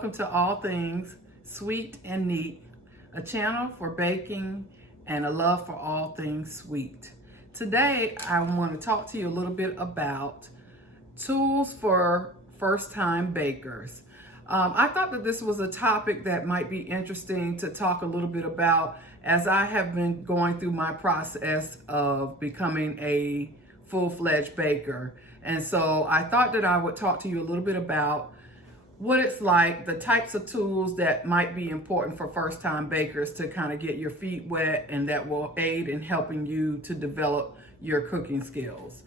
welcome to All Things Sweet and Neat, a channel for baking and a love for all things sweet. Today, I want to talk to you a little bit about tools for first-time bakers. I thought that this was a topic that might be interesting to talk a little bit about as I have been going through my process of becoming a full-fledged baker. And so I thought that I would talk to you a little bit about what it's like, the types of tools that might be important for first-time bakers to kind of get your feet wet and that will aid in helping you to develop your cooking skills.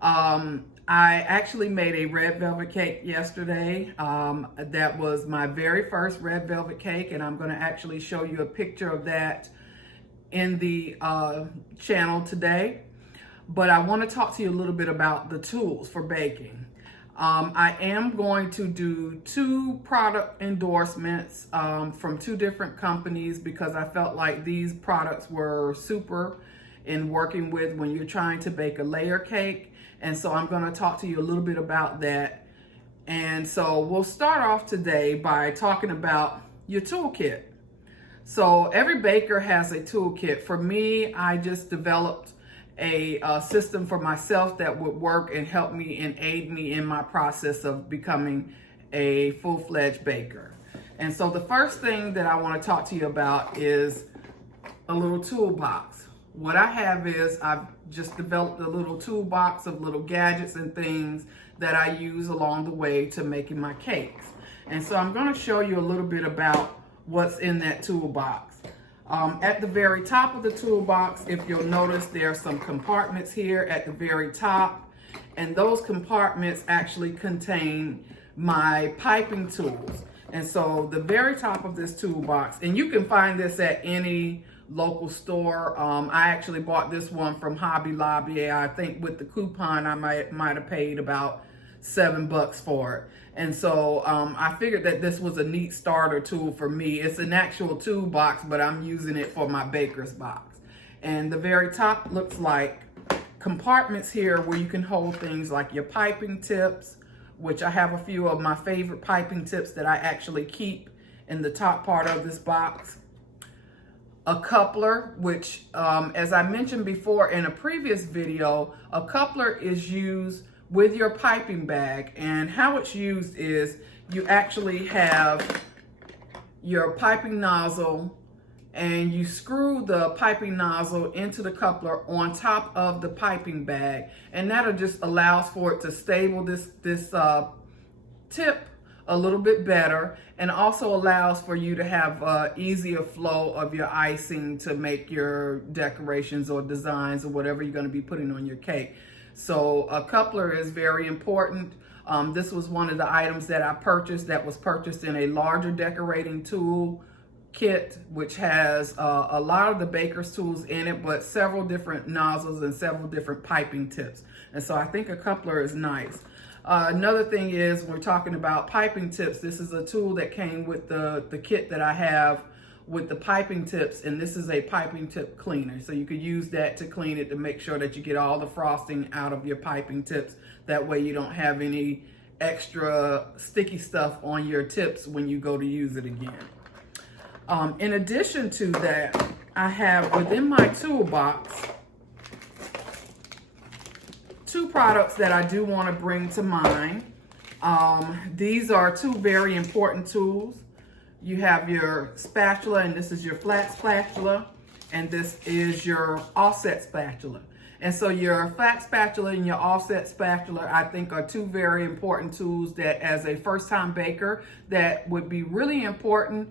I actually made a red velvet cake yesterday. That was my very first red velvet cake, and I'm going to actually show you a picture of that in the channel today. But I want to talk to you a little bit about the tools for baking. I am going to do 2 product endorsements from 2 different companies because I felt like these products were super in working with when you're trying to bake a layer cake. And so I'm going to talk to you a little bit about that. And so we'll start off today by talking about your toolkit. So every baker has a toolkit. For me, I just developed a system for myself that would work and help me and aid me in my process of becoming a full-fledged baker. And so the first thing that I want to talk to you about is a little toolbox. What I have is I've just developed a little toolbox of little gadgets and things that I use along the way to making my cakes. And so I'm going to show you a little bit about what's in that toolbox. At the very top of the toolbox, if you'll notice, there are some compartments here at the very top, and those compartments actually contain my piping tools. And so the very top of this toolbox, and you can find this at any local store. I actually bought this one from Hobby Lobby. I think with the coupon, I might have paid about $7 for it. And so I figured that this was a neat starter tool for me. It's an actual toolbox, but I'm using it for my baker's box. And the very top looks like compartments here where you can hold things like your piping tips, which I have a few of my favorite piping tips that I actually keep in the top part of this box. A coupler, which as I mentioned before in a previous video, a coupler is used with your piping bag, and how it's used is you actually have your piping nozzle and you screw the piping nozzle into the coupler on top of the piping bag, and that'll just allows for it to stable this tip a little bit better, and also allows for you to have easier flow of your icing to make your decorations or designs or whatever you're going to be putting on your cake. So a coupler is very important. This was one of the items that I purchased that was purchased in a larger decorating tool kit, which has a lot of the baker's tools in it, but several different nozzles and several different piping tips. And so I think a coupler is nice. Another thing is, we're talking about piping tips. This is a tool that came with the kit that I have with the piping tips, and this is a piping tip cleaner. So you could use that to clean it to make sure that you get all the frosting out of your piping tips. That way you don't have any extra sticky stuff on your tips when you go to use it again. In addition to that, I have within my toolbox 2 products that I do want to bring to mind. These are 2 very important tools. You have your spatula, and this is your flat spatula, and this is your offset spatula. And so your flat spatula and your offset spatula, I think, are 2 very important tools that as a first-time baker that would be really important.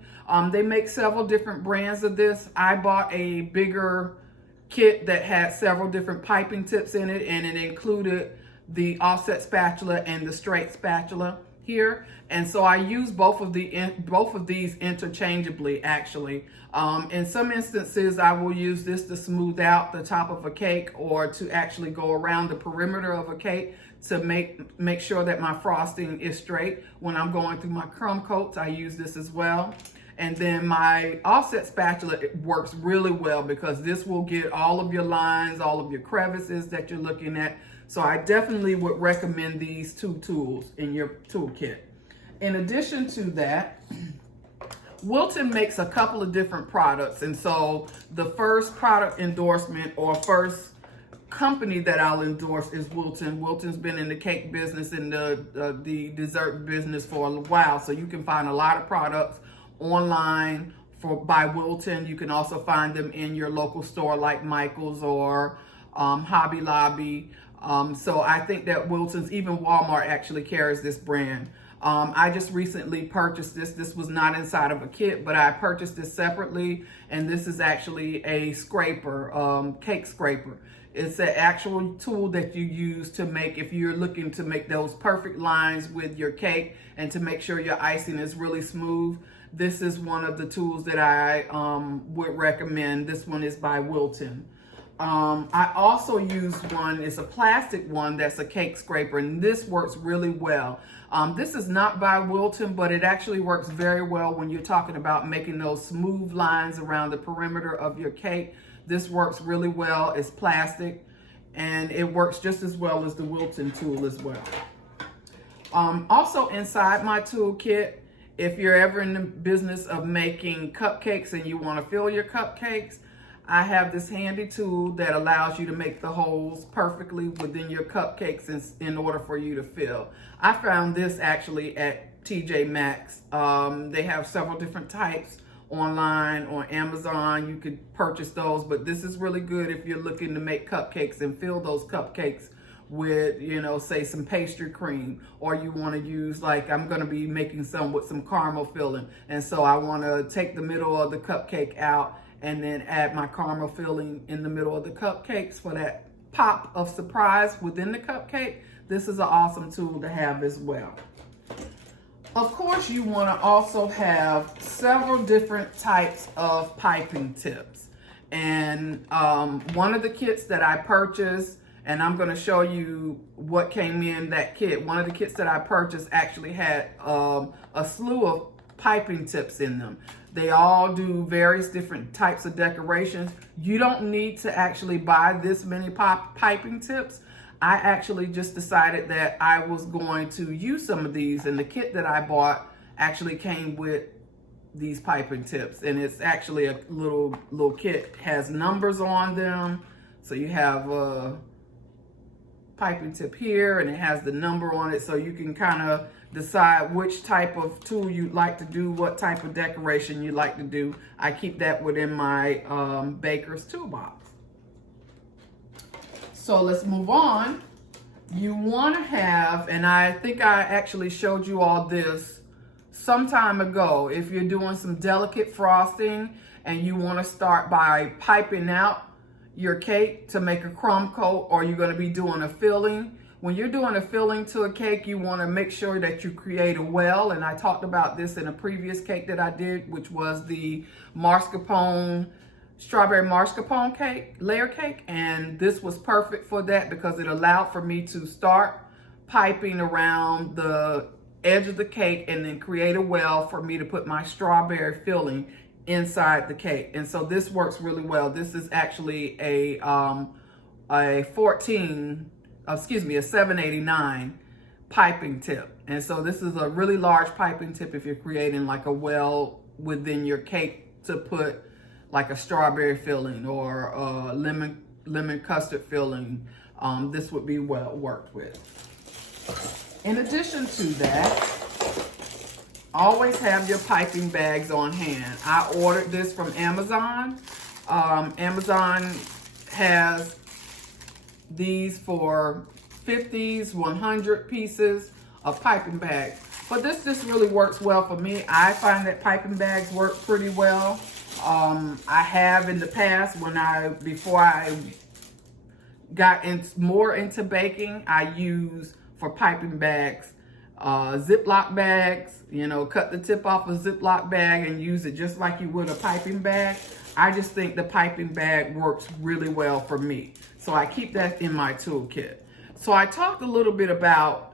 They make several different brands of this. I bought a bigger kit that had several different piping tips in it, and it included the offset spatula and the straight spatula here. And so I use both of these interchangeably, actually. In some instances, I will use this to smooth out the top of a cake, or to actually go around the perimeter of a cake to make sure that my frosting is straight. When I'm going through my crumb coats, I use this as well. And then my offset spatula, it works really well because this will get all of your lines, all of your crevices that you're looking at. So I definitely would recommend these 2 tools in your toolkit. In addition to that, Wilton makes a couple of different products. And so the first product endorsement or first company that I'll endorse is Wilton. Wilton's been in the cake business and the dessert business for a while. So you can find a lot of products online by Wilton. You can also find them in your local store like Michael's or Hobby Lobby. So I think that Wilton's, even Walmart actually carries this brand. I just recently purchased this. This was not inside of a kit, but I purchased this separately, and this is actually a scraper, cake scraper. It's an actual tool that you use to make, if you're looking to make those perfect lines with your cake and to make sure your icing is really smooth. This is one of the tools that I would recommend. This one is by Wilton. I also use one, it's a plastic one that's a cake scraper, and this works really well. This is not by Wilton, but it actually works very well when you're talking about making those smooth lines around the perimeter of your cake. This works really well. It's plastic, and it works just as well as the Wilton tool as well. Also inside my toolkit, if you're ever in the business of making cupcakes and you want to fill your cupcakes, I have this handy tool that allows you to make the holes perfectly within your cupcakes in order for you to fill. I found this actually at TJ Maxx. They have several different types online on Amazon. You could purchase those, but this is really good if you're looking to make cupcakes and fill those cupcakes with, you know, say some pastry cream, or you want to use, like I'm going to be making some with some caramel filling, and so I want to take the middle of the cupcake out and then add my caramel filling in the middle of the cupcakes for that pop of surprise within the cupcake. This is an awesome tool to have as well. Of course, you want to also have several different types of piping tips. And one of the kits that I purchased, and I'm going to show you what came in that kit. One of the kits that I purchased actually had a slew of piping tips in them. They all do various different types of decorations. You don't need to actually buy this many piping tips. I actually just decided that I was going to use some of these, and the kit that I bought actually came with these piping tips, and it's actually a little kit. It has numbers on them, so you have a piping tip here, and it has the number on it, so you can kind of decide which type of tool you'd like to do, what type of decoration you'd like to do. I keep that within my Bakers Toolbox. So let's move on. You want to have, and I think I actually showed you all this some time ago, if you're doing some delicate frosting and you want to start by piping out your cake to make a crumb coat, or you're going to be doing a filling. When you're doing a filling to a cake, you want to make sure that you create a well, and I talked about this in a previous cake that I did, which was the mascarpone, strawberry mascarpone cake, layer cake, and this was perfect for that because it allowed for me to start piping around the edge of the cake and then create a well for me to put my strawberry filling inside the cake. And so this works really well. This is actually a 789 piping tip. And so this is a really large piping tip if you're creating like a well within your cake to put like a strawberry filling or a lemon custard filling. This would be well worked with. In addition to that, always have your piping bags on hand. I ordered this from Amazon. Amazon has these for 50s, 100 pieces of piping bags. But this really works well for me. I find that piping bags work pretty well. I have in the past, before I got more into baking, I use for piping bags, Ziploc bags, you know, cut the tip off a Ziploc bag and use it just like you would a piping bag. I just think the piping bag works really well for me. So I keep that in my toolkit. So I talked a little bit about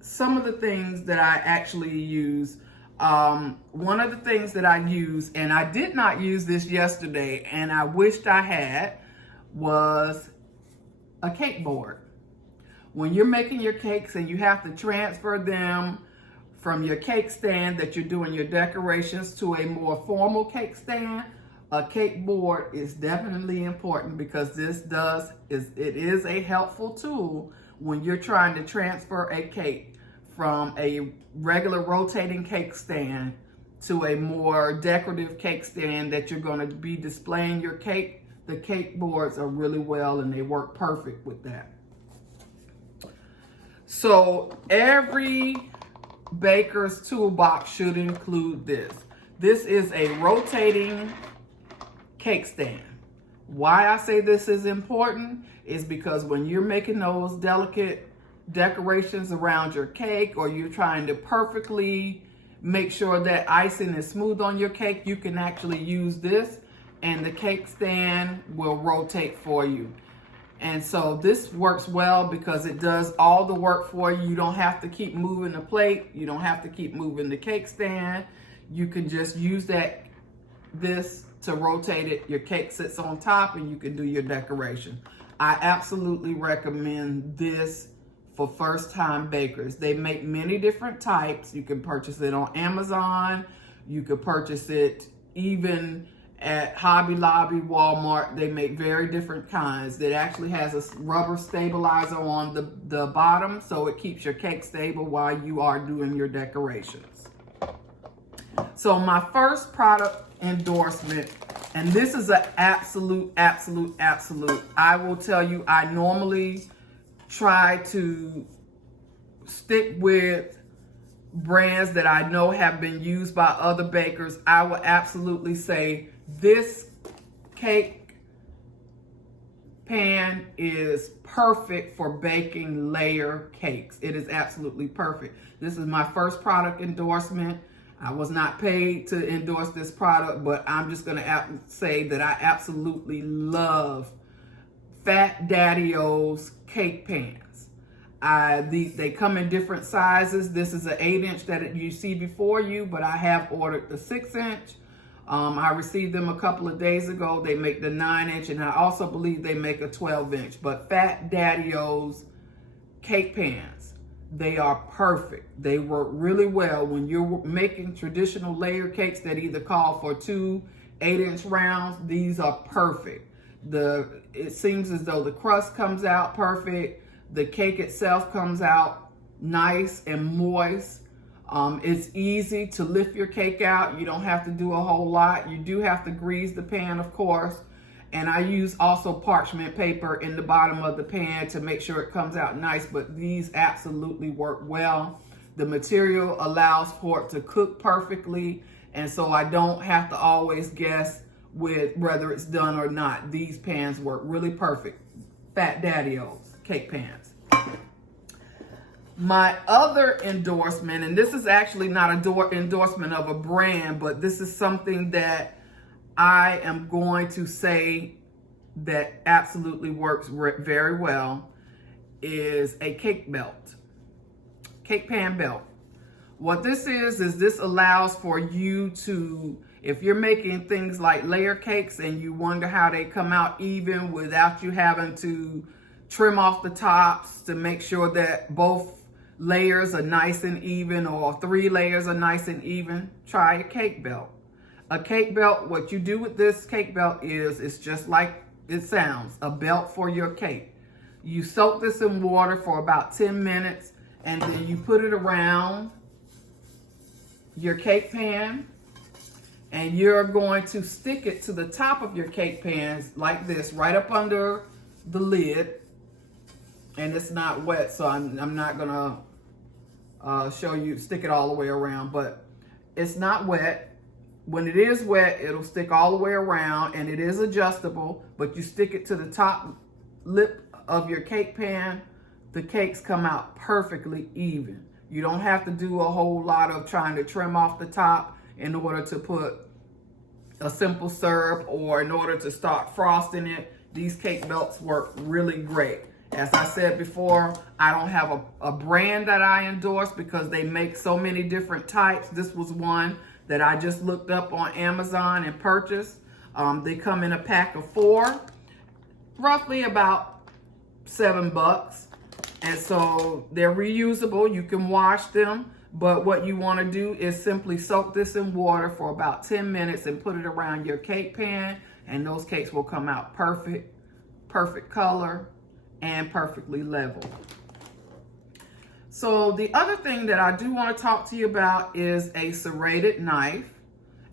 some of the things that I actually use. One of the things that I use, and I did not use this yesterday, and I wished I had, was a cake board. When you're making your cakes and you have to transfer them from your cake stand that you're doing your decorations to a more formal cake stand, a cake board is definitely important, because it is a helpful tool when you're trying to transfer a cake from a regular rotating cake stand to a more decorative cake stand that you're going to be displaying your cake. The cake boards are really well, and they work perfect with that. So every Baker's Toolbox should include this. This is a rotating cake stand. Why I say this is important is because when you're making those delicate decorations around your cake, or you're trying to perfectly make sure that icing is smooth on your cake, you can actually use this, and the cake stand will rotate for you. And so this works well because it does all the work for you. You don't have to keep moving the plate. You don't have to keep moving the cake stand. You can just use this to rotate it. Your cake sits on top, and you can do your decoration. I absolutely recommend this for first-time bakers. They make many different types. You can purchase it on Amazon. You could purchase it even at Hobby Lobby, Walmart. They make very different kinds. It actually has a rubber stabilizer on the bottom, so it keeps your cake stable while you are doing your decorations. So my first product endorsement, and this is an absolute. I will tell you, I normally try to stick with brands that I know have been used by other bakers. I will absolutely say this cake pan is perfect for baking layer cakes. It is absolutely perfect. This is my first product endorsement. I was not paid to endorse this product, but I'm just going to say that I absolutely love Fat Daddy-O's cake pans. They come in different sizes. This is an 8-inch that you see before you, but I have ordered the 6-inch. I received them a couple of days ago. They make the 9-inch, and I also believe they make a 12-inch. But Fat Daddy-O's cake pans, they are perfect. They work really well when you're making traditional layer cakes that either call for 2 8-inch rounds. These are perfect. It seems as though the crust comes out perfect. The cake itself comes out nice and moist. It's easy to lift your cake out. You don't have to do a whole lot. You do have to grease the pan, of course. And I use also parchment paper in the bottom of the pan to make sure it comes out nice, but these absolutely work well. The material allows for it to cook perfectly, and so I don't have to always guess with whether it's done or not. These pans work really perfect. Fat Daddy-O's cake pans. My other endorsement, and this is actually not an endorsement of a brand, but this is something that I am going to say that absolutely works very well, is a cake belt, cake pan belt. What this is this allows for you to, if you're making things like layer cakes and you wonder how they come out even without you having to trim off the tops to make sure that both layers are nice and even, or 3 layers are nice and even, try a cake belt. A cake belt, what you do with this cake belt is, it's just like it sounds, a belt for your cake. You soak this in water for about 10 minutes, and then you put it around your cake pan, and you're going to stick it to the top of your cake pans like this, right up under the lid. And it's not wet, so I'm not gonna show you, stick it all the way around, but it's not wet. When it is wet, it'll stick all the way around, and it is adjustable, but you stick it to the top lip of your cake pan, the cakes come out perfectly even. You don't have to do a whole lot of trying to trim off the top in order to put a simple syrup or in order to start frosting it. These cake belts work really great. As I said before, I don't have a brand that I endorse because they make so many different types. This was one that I just looked up on Amazon and purchased. They come in a pack of 4, roughly about $7. And so they're reusable. You can wash them. But what you want to do is simply soak this in water for about 10 minutes and put it around your cake pan, and those cakes will come out perfect color and perfectly level. So the other thing that I do want to talk to you about is a serrated knife.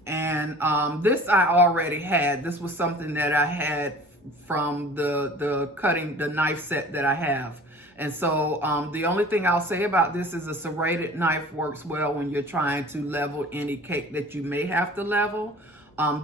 And this I already had. This was something that I had from the knife set that I have. And so the only thing I'll say about this is a serrated knife works well when you're trying to level any cake that you may have to level.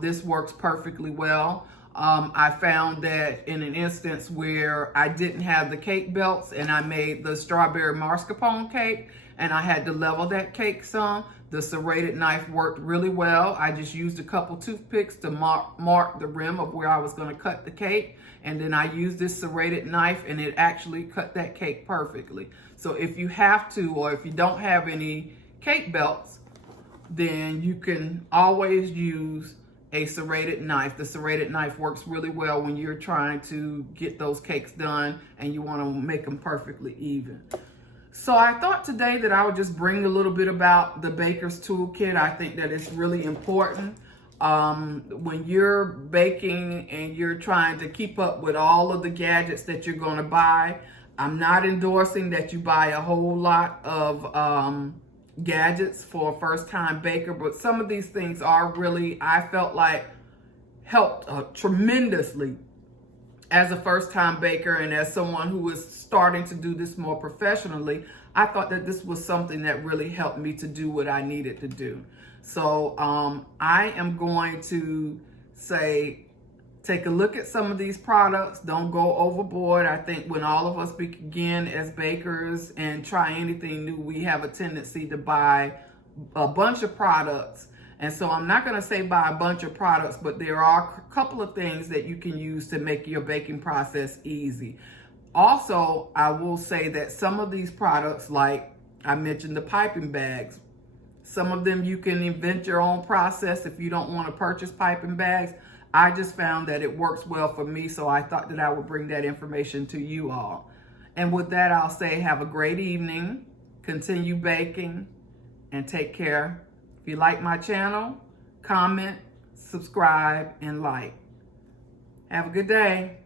This works perfectly well. I found that in an instance where I didn't have the cake belts and I made the strawberry mascarpone cake and I had to level that cake some, the serrated knife worked really well. I just used a couple toothpicks to mark the rim of where I was going to cut the cake. And then I used this serrated knife and it actually cut that cake perfectly. So if you have to, or if you don't have any cake belts, then you can always use a serrated knife. The serrated knife works really well when you're trying to get those cakes done and you want to make them perfectly even. So I thought today that I would just bring a little bit about the Baker's Toolkit. I think that it's really important. When you're baking and you're trying to keep up with all of the gadgets that you're going to buy, I'm not endorsing that you buy a whole lot of gadgets for a first-time baker, but some of these things are really, I felt like, helped tremendously as a first-time baker and as someone who was starting to do this more professionally. I thought that this was something that really helped me to do what I needed to do. So I am going to say, take a look at some of these products. Don't go overboard. I think when all of us begin as bakers and try anything new, we have a tendency to buy a bunch of products. And so I'm not going to say buy a bunch of products, but there are a couple of things that you can use to make your baking process easy. Also, I will say that some of these products, like I mentioned the piping bags, some of them you can invent your own process if you don't want to purchase piping bags. I just found that it works well for me, so I thought that I would bring that information to you all. And with that, I'll say have a great evening, continue baking, and take care. If you like my channel, comment, subscribe, and like. Have a good day.